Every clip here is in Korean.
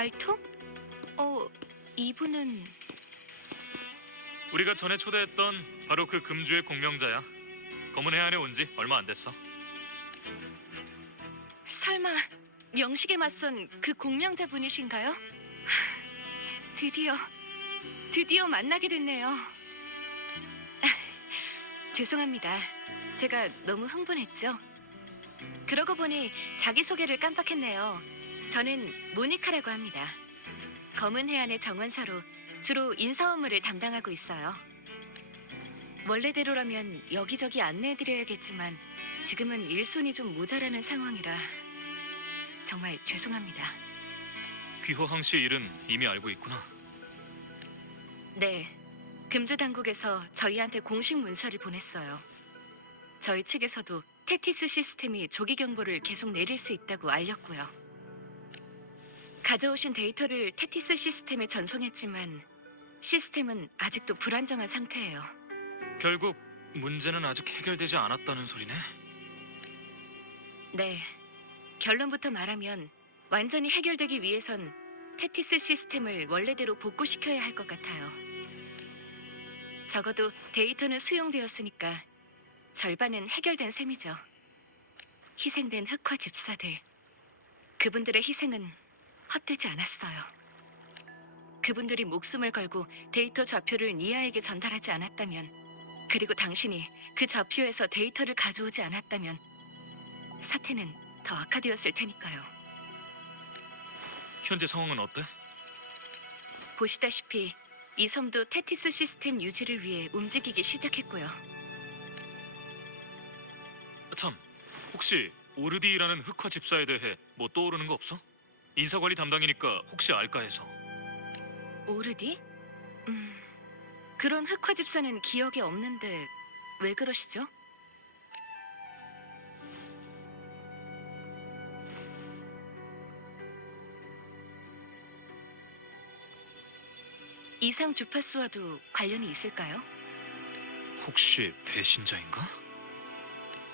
알토? 어, 이분은 우리가 전에 초대했던 바로 그 금주의 공명자야. 검은 해안에 온 지 얼마 안 됐어. 설마 명식에 맞선 그 공명자 분이신가요? 하, 드디어 드디어 만나게 됐네요. 죄송합니다. 제가 너무 흥분했죠. 그러고 보니 자기 소개를 깜빡했네요. 저는 모니카라고 합니다. 검은 해안의 정원사로 주로 인사 업무를 담당하고 있어요. 원래대로라면 여기저기 안내해드려야겠지만 지금은 일손이 좀 모자라는 상황이라 정말 죄송합니다. 귀호항 씨 일은 이미 알고 있구나. 네, 금주 당국에서 저희한테 공식 문서를 보냈어요. 저희 측에서도 테티스 시스템이 조기 경보를 계속 내릴 수 있다고 알렸고요. 가져오신 데이터를 테티스 시스템에 전송했지만 시스템은 아직도 불안정한 상태예요. 결국 문제는 아직 해결되지 않았다는 소리네. 네, 결론부터 말하면 완전히 해결되기 위해선 테티스 시스템을 원래대로 복구시켜야 할 것 같아요. 적어도 데이터는 수용되었으니까 절반은 해결된 셈이죠. 희생된 흑화 집사들, 그분들의 희생은 헛되지 않았어요. 그분들이 목숨을 걸고 데이터 좌표를 니아에게 전달하지 않았다면, 그리고 당신이 그 좌표에서 데이터를 가져오지 않았다면, 사태는 더 악화되었을 테니까요. 현재 상황은 어때? 보시다시피 이 섬도 테티스 시스템 유지를 위해 움직이기 시작했고요. 참, 혹시 오르디라는 흑화 집사에 대해 뭐 떠오르는 거 없어? 인사관리 담당이니까 혹시 알까 해서. 오르디? 음, 그런 흑화 집사는 기억에 없는데 왜 그러시죠? 이상 주파수와도 관련이 있을까요? 혹시 배신자인가?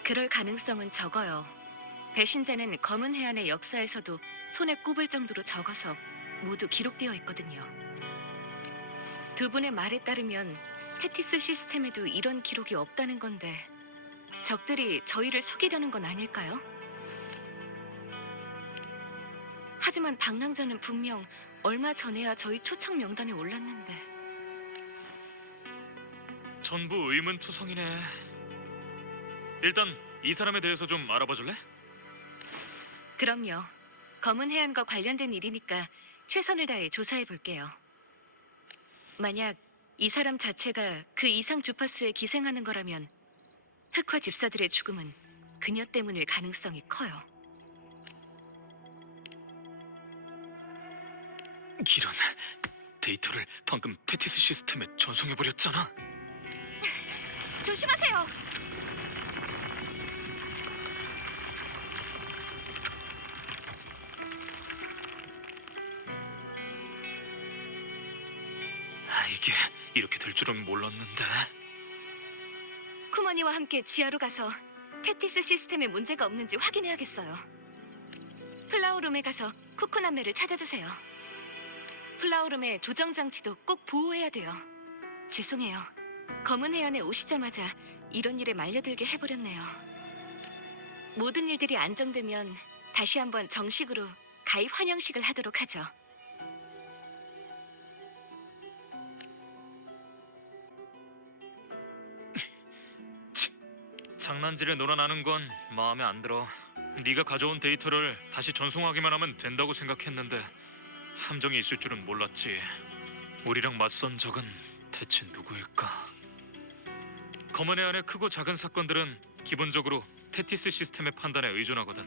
그럴 가능성은 적어요. 배신자는 검은 해안의 역사에서도 손에 꼽을 정도로 적어서 모두 기록되어 있거든요. 두 분의 말에 따르면 테티스 시스템에도 이런 기록이 없다는 건데 적들이 저희를 속이려는 건 아닐까요? 하지만 방랑자는 분명 얼마 전에야 저희 초청 명단에 올랐는데 전부 의문투성이네. 일단 이 사람에 대해서 좀 알아봐 줄래? 그럼요. 검은 해안과 관련된 일이니까 최선을 다해 조사해 볼게요. 만약 이 사람 자체가 그 이상 주파수에 기생하는 거라면 흑화 집사들의 죽음은 그녀 때문일 가능성이 커요. 이런 데이터를 방금 테티스 시스템에 전송해 버렸잖아. 조심하세요. 줄은 몰랐는데. 쿠머니와 함께 지하로 가서 테티스 시스템에 문제가 없는지 확인해야겠어요. 플라우룸에 가서 쿠쿠남매를 찾아주세요. 플라우룸의 조정 장치도 꼭 보호해야 돼요. 죄송해요. 검은 해안에 오시자마자 이런 일에 말려들게 해버렸네요. 모든 일들이 안정되면 다시 한번 정식으로 가입 환영식을 하도록 하죠. 장난질에 놀아나는 건 마음에 안 들어. 네가 가져온 데이터를 다시 전송하기만 하면 된다고 생각했는데 함정이 있을 줄은 몰랐지. 우리랑 맞선 적은 대체 누구일까? 검은 해 안의 크고 작은 사건들은 기본적으로 테티스 시스템의 판단에 의존하거든.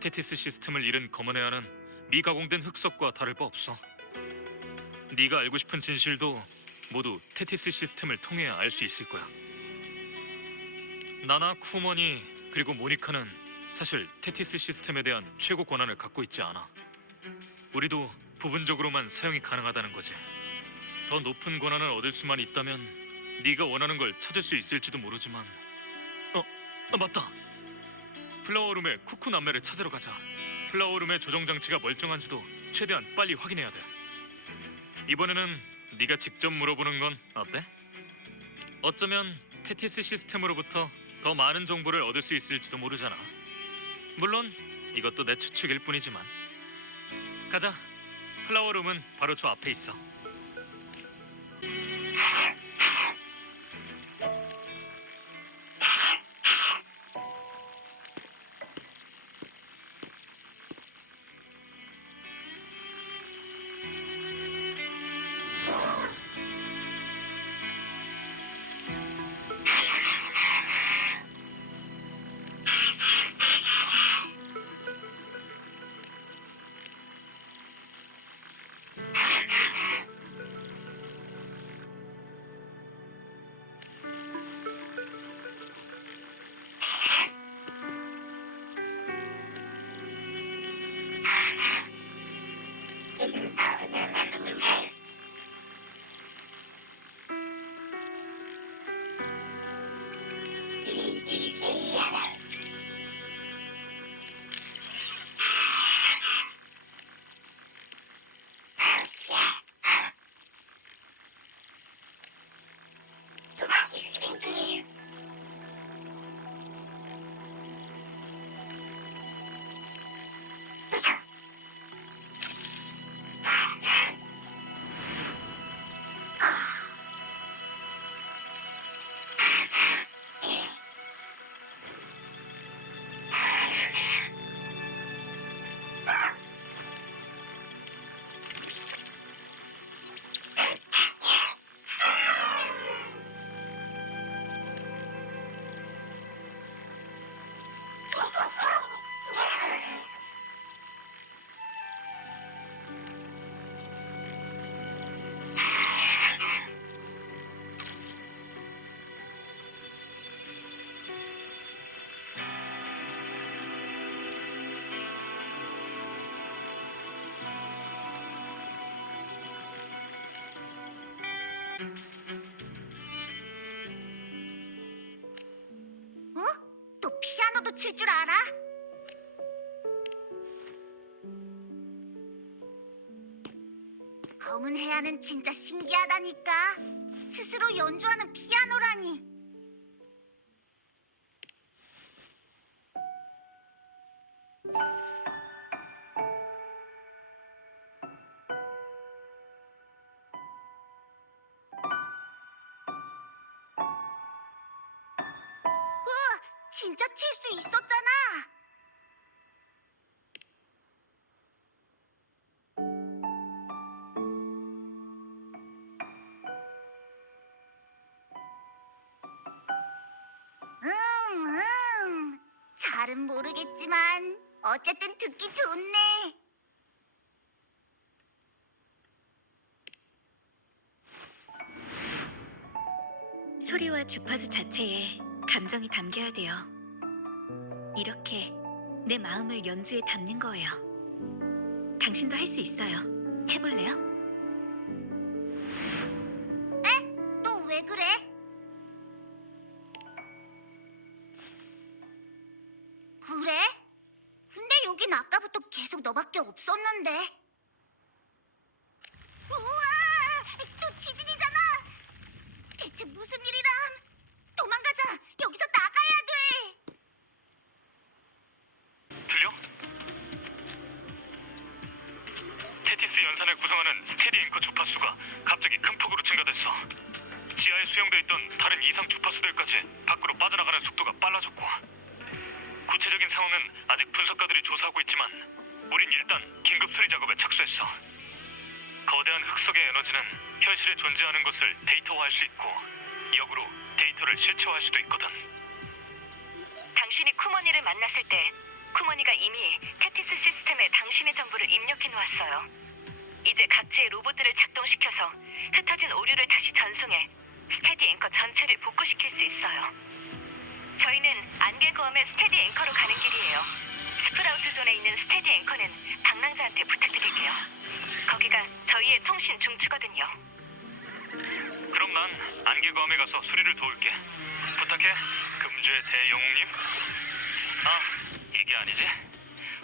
테티스 시스템을 잃은 검은 해 안은 미가공된 흑석과 다를 바 없어. 네가 알고 싶은 진실도 모두 테티스 시스템을 통해야 알 수 있을 거야. 나나 쿠머니 그리고 모니카는 사실 테티스 시스템에 대한 최고 권한을 갖고 있지 않아. 우리도 부분적으로만 사용이 가능하다는 거지. 더 높은 권한을 얻을 수만 있다면 네가 원하는 걸 찾을 수 있을지도 모르지만 어, 아, 맞다. 플라워룸의 쿠쿠 남매를 찾으러 가자. 플라워룸의 조정 장치가 멀쩡한지도 최대한 빨리 확인해야 돼. 이번에는 네가 직접 물어보는 건 어때? 어쩌면 테티스 시스템으로부터 더 많은 정보를 얻을 수 있을지도 모르잖아. 물론 이것도 내 추측일 뿐이지만. 가자. 플라워룸은 바로 저 앞에 있어. 어? 칠 줄 알아? 검은 해야는 진짜 신기하다니까. 스스로 연주하는 피아노라니. 잘은 모르겠지만 어쨌든 듣기 좋네. 소리와 주파수 자체에 감정이 담겨야 돼요. 이렇게 내 마음을 연주에 담는 거예요. 당신도 할 수 있어요. 해볼래요? 없었는데. 우와! 또 지진이잖아! 대체 무슨 일이람? 도망가자! 여기서 나가야 돼! 들려? 테티스 연산을 구성하는 스테디 앵커 주파수가 갑자기 큰 폭으로 증가됐어. 지하에 수용돼 있던 다른 이상 주파수들까지 밖으로 빠져나가는 속도가 빨라졌고 구체적인 상황은 아직 분석가들이 조사하고 있지만 우린 일단 긴급 수리 작업에 착수했어. 거대한 흙 속의 에너지는 현실에 존재하는 것을 데이터화할 수 있고 역으로 데이터를 실체화할 수도 있거든. 당신이 쿠머니를 만났을 때 쿠머니가 이미 테티스 시스템에 당신의 정보를 입력해 놓았어요. 이제 각지의 로봇들을 작동시켜서 흩어진 오류를 다시 전송해 스테디 앵커 전체를 복구시킬 수 있어요. 저희는 안개거함의 스테디 앵커로 가는 길이에요. 스프라우트 존에 있는 스테디 앵커는 방랑자한테 부탁드릴게요. 거기가 저희의 통신 중추거든요. 그럼 난 안개검에 가서 수리를 도울게. 부탁해, 금주의 대영웅님. 아, 이게 아니지?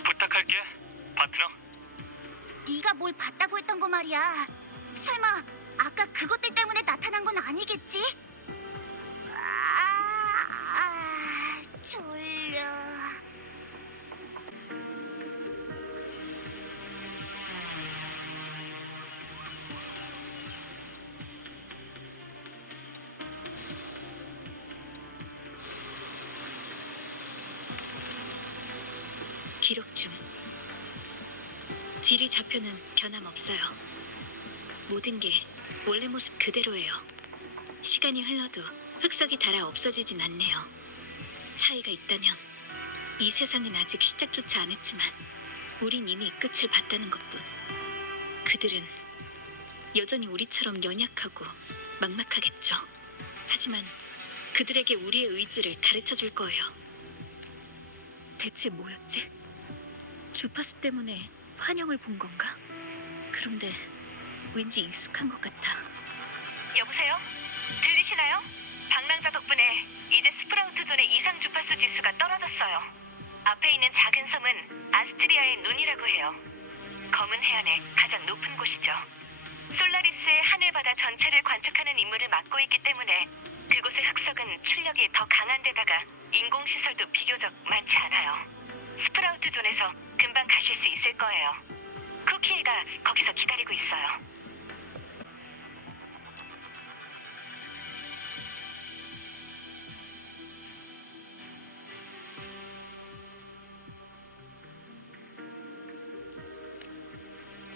부탁할게. 바트랑 네가 뭘 봤다고 했던 거 말이야. 설마 아까 그것들 때문에 나타난 건 아니겠지? 아, 아 졸려. 기록 중. 지리 좌표는 변함없어요. 모든 게 원래 모습 그대로예요. 시간이 흘러도 흑석이 닳아 없어지진 않네요. 차이가 있다면 이 세상은 아직 시작조차 안 했지만 우린 이미 끝을 봤다는 것뿐. 그들은 여전히 우리처럼 연약하고 막막하겠죠. 하지만 그들에게 우리의 의지를 가르쳐 줄 거예요. 대체 뭐였지? 주파수 때문에 환영을 본 건가? 그런데 왠지 익숙한 것 같아. 여보세요? 들리시나요? 방랑자 덕분에 이제 스프라우트 존의 이상 주파수 지수가 떨어졌어요. 앞에 있는 작은 섬은 아스트리아의 눈이라고 해요. 검은 해안의 가장 높은 곳이죠. 솔라리스의 하늘바다 전체를 관측하는 임무를 맡고 있기 때문에 그곳의 흑석은 출력이 더 강한 데다가 인공시설도 비교적 많지 않아요. 스프라우트 존에서 금방 가실 수 있을 거예요. 쿠키가 거기서 기다리고 있어요.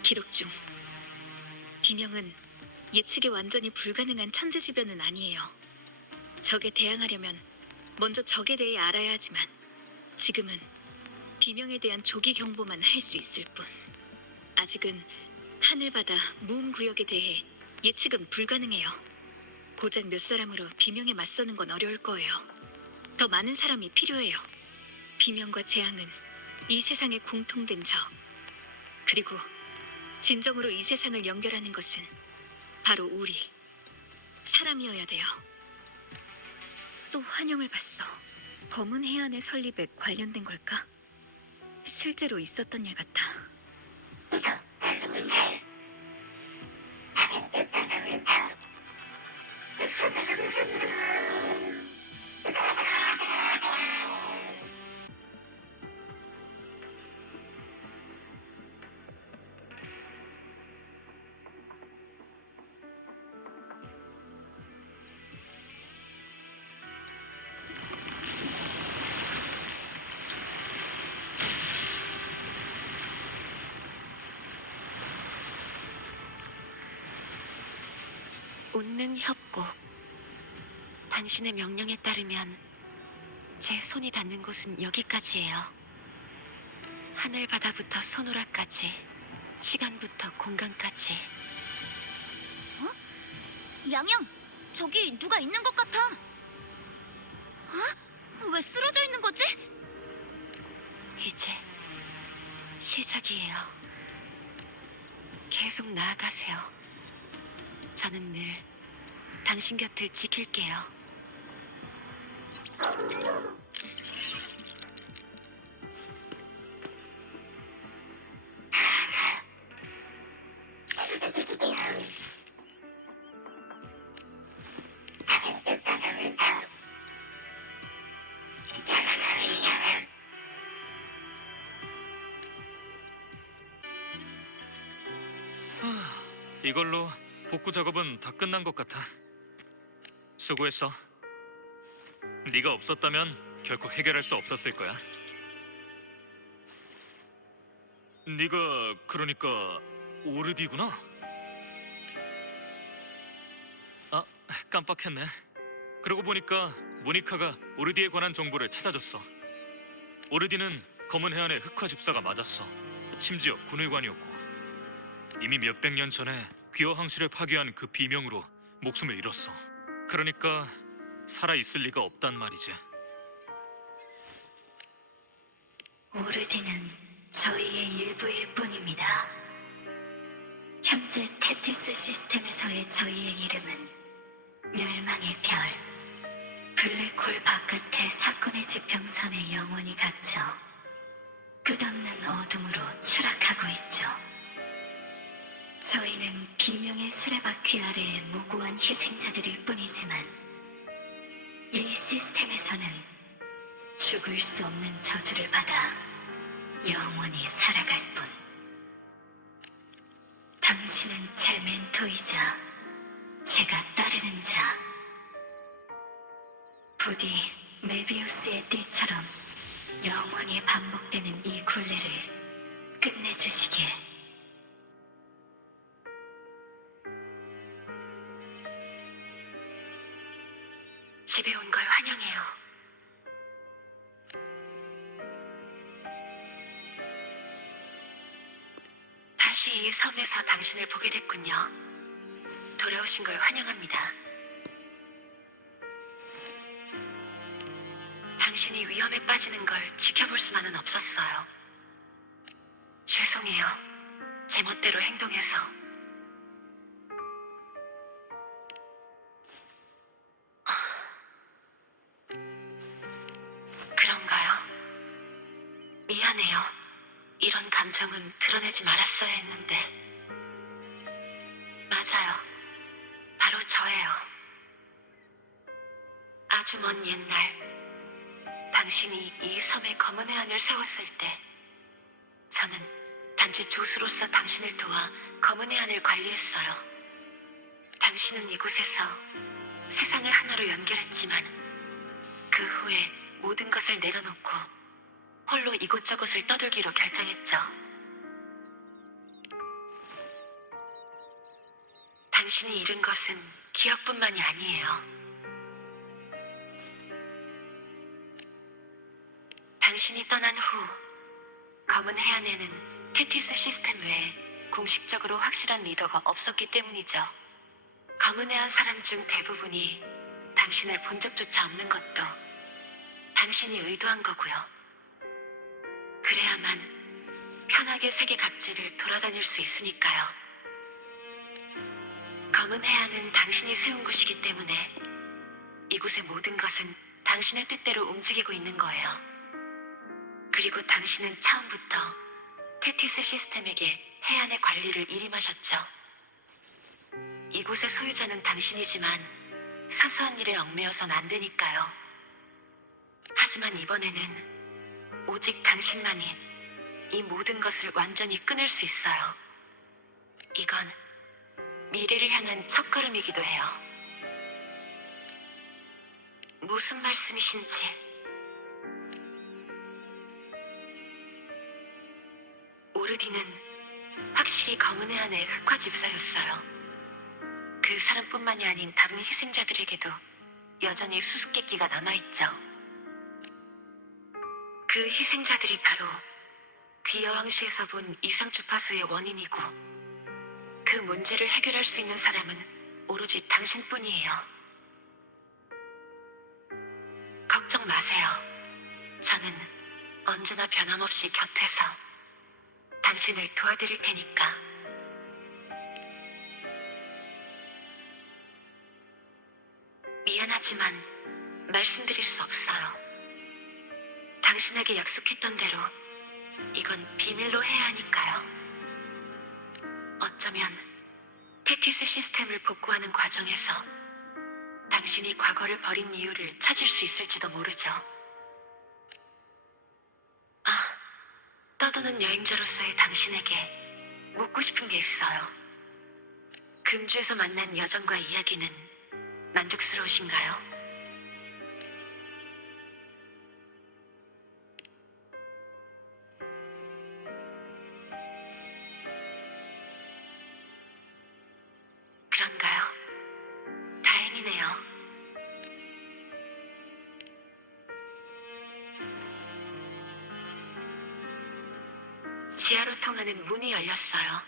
기록 중. 비명은 예측이 완전히 불가능한 천재지변은 아니에요. 적에 대항하려면 먼저 적에 대해 알아야 하지만 지금은 비명에 대한 조기 경보만 할 수 있을 뿐. 아직은 하늘바다 무음 구역에 대해 예측은 불가능해요. 고작 몇 사람으로 비명에 맞서는 건 어려울 거예요. 더 많은 사람이 필요해요. 비명과 재앙은 이 세상의 공통된 적. 그리고 진정으로 이 세상을 연결하는 것은 바로 우리 사람이어야 돼요. 또 환영을 받어. 검은 해안의 설립에 관련된 걸까? 실제로 있었던 일 같아. 운능 협곡. 당신의 명령에 따르면 제 손이 닿는 곳은 여기까지예요. 하늘 바다부터 소노라까지, 시간부터 공간까지. 양양, 저기 누가 있는 것 같아. 어? 왜 쓰러져 있는 거지? 이제 시작이에요. 계속 나아가세요. 저는 늘 당신 곁을 지킬게요. 복구 작업은 다 끝난 것 같아. 수고했어. 네가 없었다면 결코 해결할 수 없었을 거야. 네가 그러니까 오르디구나. 아, 깜빡했네. 그러고 보니까 모니카가 오르디에 관한 정보를 찾아줬어. 오르디는 검은 해안의 흑화 집사가 맞았어. 심지어 군의관이었고. 이미 몇백 년 전에 귀어 항시를 파괴한 그 비명으로 목숨을 잃었어. 그러니까 살아 있을 리가 없단 말이지. 오르디는 저희의 일부일 뿐입니다. 현재 테티스 시스템에서의 저희의 이름은 멸망의 별, 블랙홀 바깥의 사건의 지평선에 영원히 갇혀 끝없는 어둠으로 추락하고 있죠. 저희는 비명의 수레바퀴 아래의 무고한 희생자들일 뿐이지만 이 시스템에서는 죽을 수 없는 저주를 받아 영원히 살아갈 뿐. 당신은 제 멘토이자 제가 따르는 자. 부디 메비우스의 띠처럼 영원히 반복되는 이 굴레를 끝내주시길. 집에 온 걸 환영해요. 다시 이 섬에서 당신을 보게 됐군요. 돌아오신 걸 환영합니다. 당신이 위험에 빠지는 걸 지켜볼 수만은 없었어요. 죄송해요. 제 멋대로 행동해서. 드러내지 말았어야 했는데. 맞아요. 바로 저예요. 아주 먼 옛날, 당신이 이 섬에 검은 해안을 세웠을 때, 저는 단지 조수로서 당신을 도와 검은 해안을 관리했어요. 당신은 이곳에서 세상을 하나로 연결했지만, 그 후에 모든 것을 내려놓고 홀로 이곳저곳을 떠돌기로 결정했죠. 당신이 잃은 것은 기억뿐만이 아니에요. 당신이 떠난 후 검은 해안에는 테티스 시스템 외에 공식적으로 확실한 리더가 없었기 때문이죠. 검은 해안 사람 중 대부분이 당신을 본 적조차 없는 것도 당신이 의도한 거고요. 그래야만 편하게 세계 각지를 돌아다닐 수 있으니까요. 검은 해안은 당신이 세운 곳이기 때문에 이곳의 모든 것은 당신의 뜻대로 움직이고 있는 거예요. 그리고 당신은 처음부터 테티스 시스템에게 해안의 관리를 일임하셨죠. 이곳의 소유자는 당신이지만 사소한 일에 얽매여선 안 되니까요. 하지만 이번에는 오직 당신만이 이 모든 것을 완전히 끊을 수 있어요. 이건 미래를 향한 첫걸음이기도 해요. 무슨 말씀이신지. 오르디는 확실히 검은 해안의 흑화 집사였어요. 그 사람뿐만이 아닌 다른 희생자들에게도 여전히 수수께끼가 남아있죠. 그 희생자들이 바로 귀여왕시에서 본 이상 주파수의 원인이고 그 문제를 해결할 수 있는 사람은 오로지 당신뿐이에요. 걱정 마세요. 저는 언제나 변함없이 곁에서 당신을 도와드릴 테니까. 미안하지만 말씀드릴 수 없어요. 당신에게 약속했던 대로 이건 비밀로 해야 하니까요. 어쩌면 테티스 시스템을 복구하는 과정에서 당신이 과거를 버린 이유를 찾을 수 있을지도 모르죠. 아, 떠도는 여행자로서의 당신에게 묻고 싶은 게 있어요. 금주에서 만난 여정과 이야기는 만족스러우신가요? 문이 열렸어요.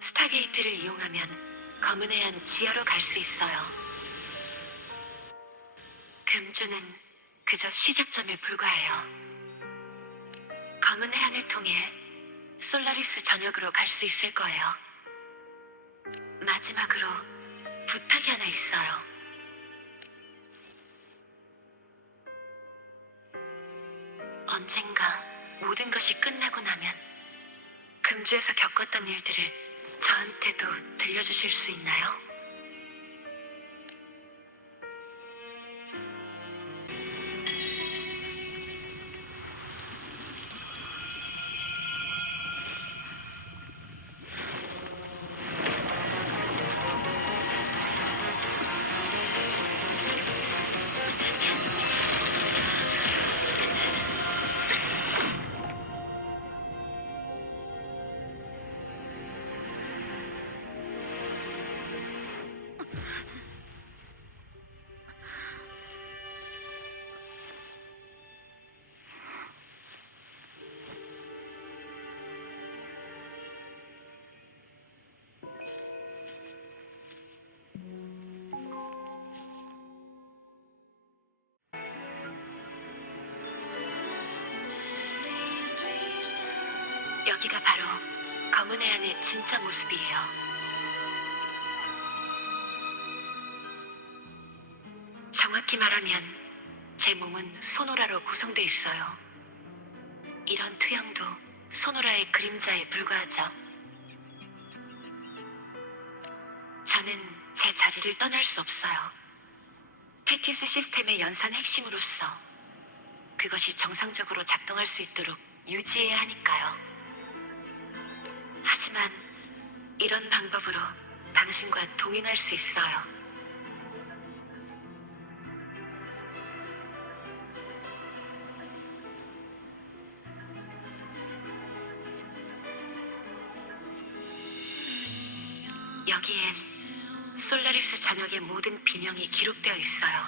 스타게이트를 이용하면 검은 해안 지하로 갈 수 있어요. 금주는 그저 시작점에 불과해요. 검은 해안을 통해 솔라리스 전역으로 갈 수 있을 거예요. 마지막으로 부탁이 하나 있어요. 언젠가 모든 것이 끝나고 나면 금주에서 겪었던 일들을 저한테도 들려주실 수 있나요? 여기가 바로 검은 해안의 진짜 모습이에요. 정확히 말하면 제 몸은 소노라로 구성돼 있어요. 이런 투영도 소노라의 그림자에 불과하죠. 저는 제 자리를 떠날 수 없어요. 테티스 시스템의 연산 핵심으로서 그것이 정상적으로 작동할 수 있도록 유지해야 하니까요. 하지만 이런 방법으로 당신과 동행할 수 있어요. 여기엔 솔라리스 전역의 모든 비명이 기록되어 있어요.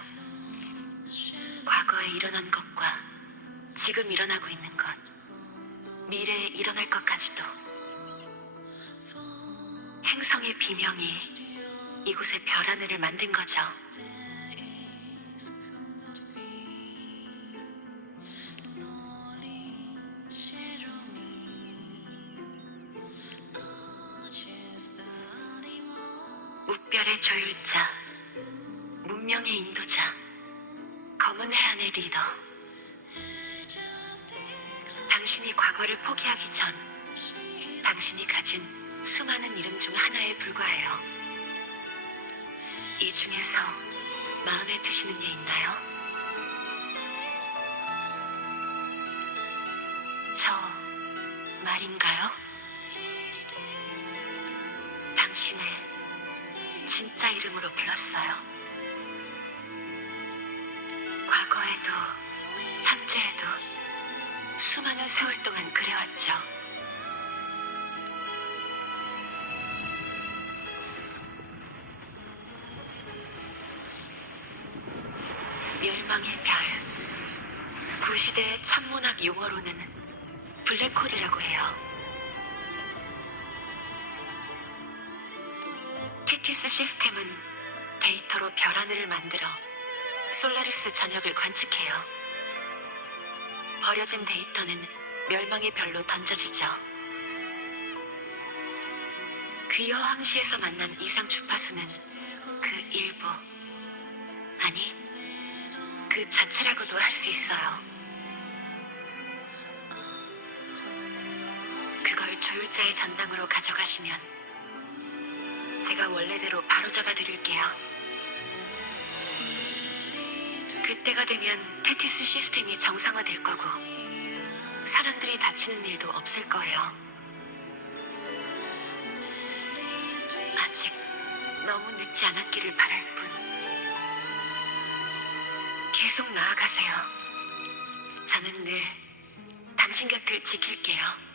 과거에 일어난 것과 지금 일어나고 있는 것, 미래에 일어날 것까지도 행성의 비명이 이곳에 별 하늘을 만든 거죠. 무별의 조율자, 문명의 인도자, 검은 해안의 리더. 당신이 과거를 포기하기 전 당신이 가진 수많은 이름 중 하나에 불과해요. 이 중에서 마음에 드시는 게 있나요? 저 말인가요? 당신의 진짜 이름으로 불렀어요. 과거에도 현재에도 수많은 세월 동안 그래왔죠. 멸망의 별. 구시대의 천문학 용어로는 블랙홀이라고 해요. 테티스 시스템은 데이터로 별 하늘을 만들어 솔라리스 전역을 관측해요. 버려진 데이터는 멸망의 별로 던져지죠. 귀여 항시에서 만난 이상 주파수는 그 일부, 아니, 그 자체라고도 할 수 있어요. 그걸 조율자의 전당으로 가져가시면 제가 원래대로 바로 잡아드릴게요. 그때가 되면 테티스 시스템이 정상화될 거고 사람들이 다치는 일도 없을 거예요. 아직 너무 늦지 않았기를 바랄 뿐. 계속 나아가세요. 저는 늘 당신 곁을 지킬게요.